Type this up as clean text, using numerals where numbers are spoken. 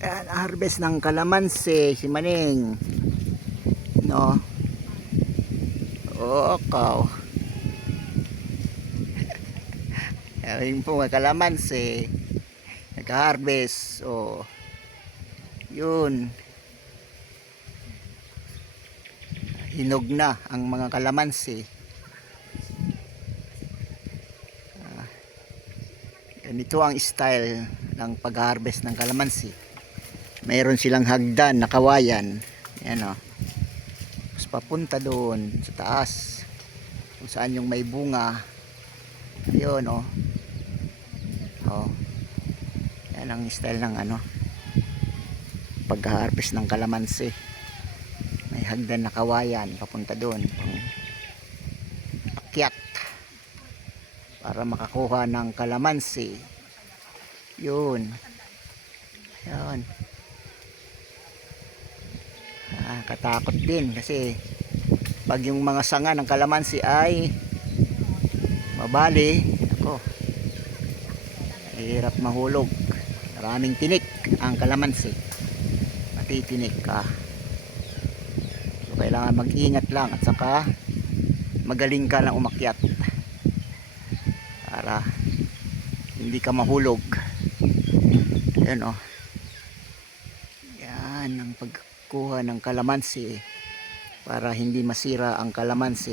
Ayan, harvest ng kalamansi si Maning. No? Kaw. Ayun po, kalamansi. Nag-harvest. Yun. Hinog na ang mga kalamansi. Ganito ang style ng pag-harvest ng kalamansi. Mayroon silang hagdan na kawayan. Ayan o. Tapos papunta doon sa taas. Kung saan yung may bunga. Ayun o. Yan ang style ng pag-harvest ng kalamansi. May hagdan na kawayan papunta doon. Akyat. Para makakuha ng kalamansi. Yun. Yan. Katakot din kasi pag yung mga sanga ng kalamansi ay mabali, hirap mahulog. Maraming tinik ang kalamansi. Matitinik ka. So kailangan mag-ingat lang at saka magaling ka lang umakyat para hindi ka mahulog. Yan o. Yan ang pagkuha ng kalamansi para hindi masira ang kalamansi.